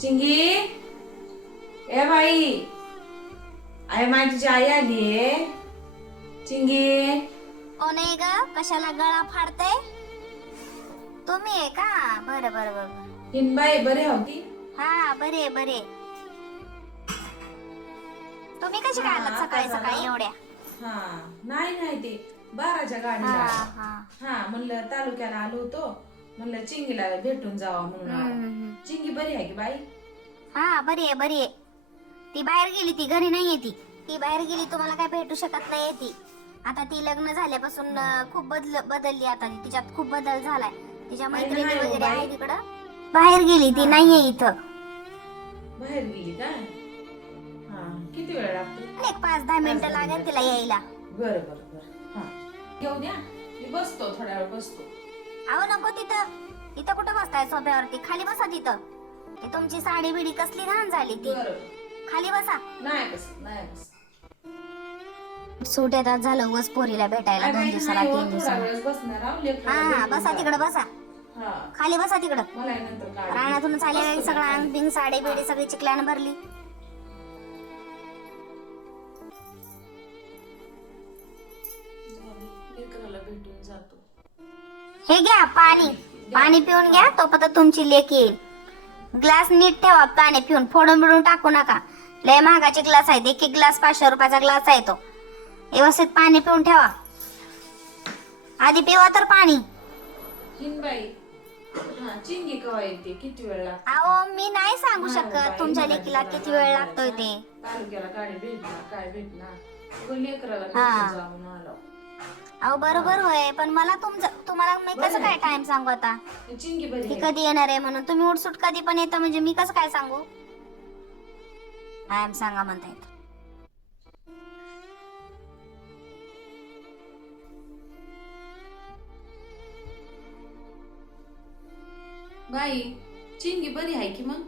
चिंगी? ए बाई आहे माय तुझी आई आली चिंगी? ओ नाही ग कशाला गळा फाडते तुम्ही आहे का? बरं बरं बरं हिनबाई बरे होती हा बरे बरे. तुम्ही कशी काय आलात हा, सकाळी सकाळी झालं. एवढ्या? हा नाही नाही ते बाराच्या हा हा. हा म्हणलं तालुक्याला आलो होतो. म्हणलं चिंगीला भेटून जावा म्हणून हम्म, आलो. हम्म. चिंगी बरी आहे की बाई? हा बरी आहे बरी आहे. ती बाहेर गेली ती घरी नाहीये ती. ती बाहेर गेली तुम्हाला काय भेटू शकत नाहीये ती. आता ती लग्न झाल्यापासून अं, खूप बदल बदलली आता. ती तिच्यात खूप बदल झालाय. तिच्या बाई मैत्रिणी नाही हो वगैरे बाई. आहे तिकडं? बाहेर गेली ती नाहीये इथं. बाहेर गेली हा किती वेळ लागतो? एक पाच दहा मिनिटं लागेल. तिला यायला. बरं बरं बरं. हा. घेऊ द्या मी बसतो थोड्या वेळ बसतो. अहो नको तिथं. इथं कुठं बसताय सोफ्यावरती? खाली बसा तिथं. ती तुमची साडी बिडी कसली घाण झाली ती. खाली बसा. नाही बस नाही बस सूट येतात झालं उगाच पोरीला भेटायला दोन दिवसाला हो, तीन दिवसाला. हा बसा. तिकडं बसा. हा. खाली बसा तिकडं. हे. रानातून बसतो सगळं अंग. बिंग साडी बिडी सगळी चिकल्यानं भरली. भेटून जातो. हे घ्या पाणी. पाणी पिऊन घ्या तोपर्यंत तुमची लेक येईल. ग्लास नीट ठेवा पाणी पिऊन. फोडून बिडून टाकू नका. लय महागाचे ग्लास आहेत. एक एक ग्लास पाचशे रुपयाचा ग्लास आहे तो. व्यवस्थित पाणी पिऊन ठेवा. आधी पिवा तर पाणी. हा किती वेळ अहो मी नाही सांगू शकत. तुमच्या लेकीला किती वेळ लागतोय ते. तालुक्याला भेटणार काय भेटणार? लेकराला अहो बरोबर होय पण मला तुमचं तुम्हाला मी कसं काय टाइम सांगू आता? चिंगी ती. कधी येणार आहे म्हणून? तुम्ही उठसूट कधी पण येता म्हणजे मी कसं काय सांगू? टाइम सांगा म्हणता येत बाई चिंगी बरी आहे की मग?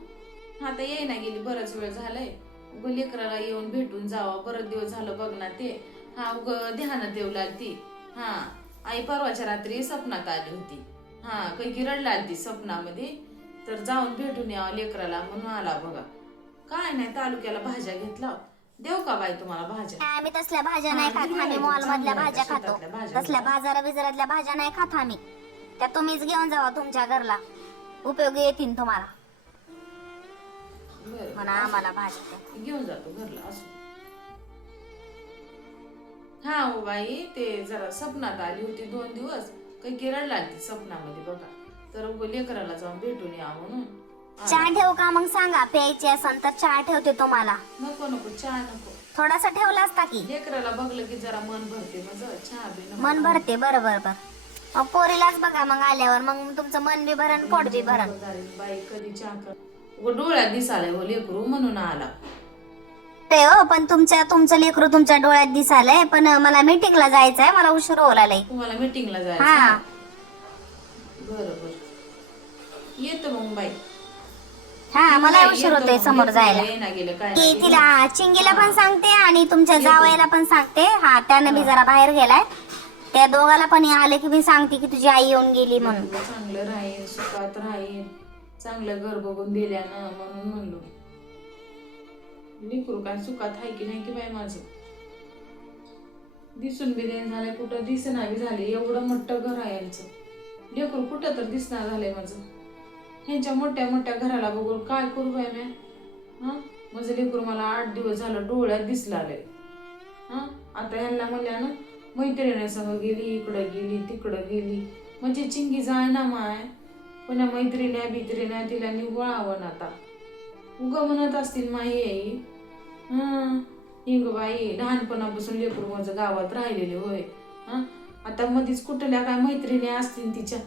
आता येईना गेली बराच वेळ झालाय. उग लेकराला येऊन भेटून जावा बरं दिवस झालं बघ ना ते. हा उग ध्यानात येऊ लागती. हा आई परवाच्या रात्री स्वप्नात आली होती. हा काही रडला आली स्वप्नामध्ये तर जाऊन भेटून यावं लेकराला म्हणून आला बघा. काय नाही तालुक्याला भाज्या घेतला. देऊ का बाई तुम्हाला भाज्या? आम्ही तसल्या भाज्या नाही खात आम्ही. मॉल मधल्या भाज्या खातो. तसल्या. बाजारा बिजारातल्या भाज्या नाही खात आम्ही. त्या तुम्हीच घेऊन जावा तुमच्या घरला. उपयोगी येतील तुम्हाला. बरं. म्हणा आम्हाला भाज्या. घेऊन जातो घरला असू हा हो बाई ते जरा स्वप्नात आली होती दोन दिवस. काही किरडला आली स्वप्नामध्ये बघा. तर लेकराला जाऊन भेटून या म्हणून. चहा ठेवू का मग सांगा प्यायची असेल तर चहा ठेवते तुम्हाला. नको नको चहा नको. थोडासा ठेवला असता की? लेकराला बघलं की जरा मन भरते माझं चहा बी नको. मन भरते बरं बरं मग पोरीलाच बघा मग आल्यावर मग तुमचं मन बी भरण पोट बी भरण बाई कधी चहा कर उगा डोळ्यात दिसालाय हो लेकरू म्हणून आला. ते हो पण तुमच्या तुमचं लेकरू तुमच्या डोळ्यात दिसालंय पण मला मीटिंगला जायचंय मला उशीर होला लई तुम्हाला मीटिंगला हा. जायचं बरं बरं येतो मग बाई. हा मला उशीर होतोय मग. समोर जायला. येईना गेलं काय ती नाही. गेलं. तिला चिंगीला पण सांगते आणि तुमच्या. जावयाला पण सांगते. हा त्यानं बी जरा बाहेर गेलाय. त्या दोघाला पण आले की मी सांगते की तुझी आई येऊन गेली म्हणून. चांगलं राहील सुखात राहील चांगलं घर बघून दिल्यानं म्हणून म्हणलो. लेकरू काय सुखात आहे की नाही की बाय माझं? दिसून बी देण झालंय कुठं दिसना बी झाले एवढं मोठं घर आहे यांचं. लेकरू कुठं तर दिसणार झालंय माझं. ह्यांच्या मोठ्या मोठ्या घराला बघून काय करू बाय म्या हां? माझं लेकरू मला आठ दिवस झालं डोळ्यात दिसला आलंय. हां? आता ह्यांना म्हणल्यानं मैत्रिणीसंग गेली इकडं गेली तिकडं गेली. म्हणजे चिंगी जाय ना माय. पुन्हा मैत्रिण्या बित्रिण्या तिला निवळावं आता. उगं म्हणत असतील माई आई हं. बाई लहानपणापासून लेकरू माझं गावात राहिलेले होय. हा? आता मधीच कुठल्या काय मैत्रिणी असतील तिच्या?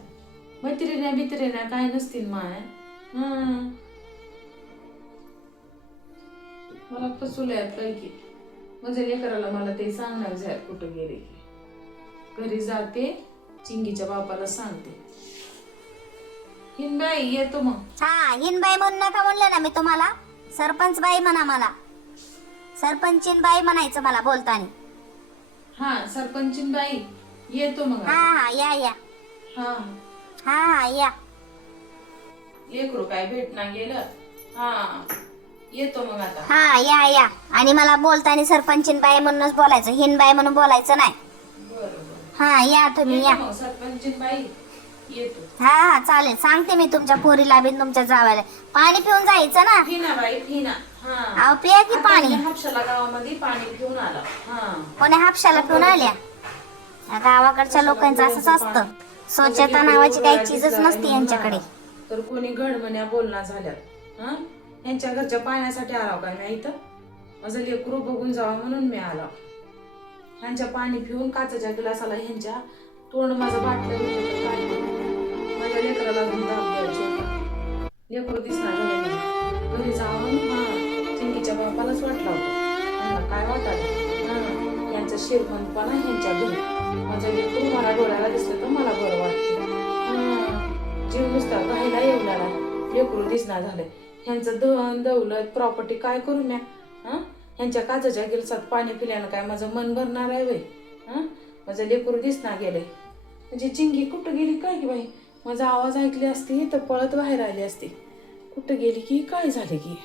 मैत्रिण्या बित्रिण्या काय नसतील माय? हं. मला फसवलंय काय की माझ्या म्हणजे लेकराला मला ते सांगणार जाय कुठं गेले की. घरी जाते चिंगीच्या बापाला सांगते. हिनबाई येतो मग. हा हिनबाई म्हणून नका म्हणलं ना मी तुम्हाला. सरपंच बाई म्हणा मला. सरपंचीन बाई म्हणायचं मला बोलताना. हा सरपंचीन बाई येतो मग हा आता. हा या या. हा. हा हा या. लेकरू काय भेटना गेलं हा येतो मग आता. हा या या. आणि मला बोलताना सरपंचीन बाई म्हणूनच बोलायचं. हिन बाई म्हणून बोलायचं नाही. हा या तुम्ही या. येतो मग सरपंच बाई हा हा चालेल. सांगते मी तुमच्या पोरीला बिन तुमच्या जावायला. पाणी पिऊन जायचं ना? फिना बाई हा. अहो पिया की पाणी? हापशाला गावामध्ये पाणी घेऊन आला. हा. कोणी हापशाला पिऊन आल्या? गावाकडच्या लोकांचं असंच असतं. स्वच्छता नावाची काही चीजच नसते यांच्याकडे. तर कोणी घडमण्या बोलणार झाल्यात. हा? यांच्या घरच्या पाण्यासाठी आला काय मी इथं? माझं लेकरू बघून जावं म्हणून मी आलो. ह्यांच्या पाणी पिऊन काचेच्या गिलासाला ह्यांच्या तोंड माझं बाटलं बिटलं लेकराला अजून दाब द्यायची होता. लेकरू दिसणार झालं नाही. घरी जाऊन हा चिंकीच्या बापालाच वाटला होता. काय वाटायला हा यांचा शिरपणपणा ह्यांच्या घरी. माझं लेकरू मला डोळ्याला दिसलं तर मला बरं वाटतं. हा. जीव नुसता घायला येऊ लागला लेकरू दिसणार झालंय. ह्यांचं धन दौलत प्रॉपर्टी काय करू म्या? हा ह्यांच्या काचाच्या गिलसात पाणी पिल्यानं काय माझं मन भरणार आहे वय हां माझं लेकरू दिसना गेलंय. म्हणजे चिंगी कुठं गेली काय की बाई? माझा आवाज ऐकली असती तर पळत बाहेर आली असती. कुठं गेली की काय झाले की?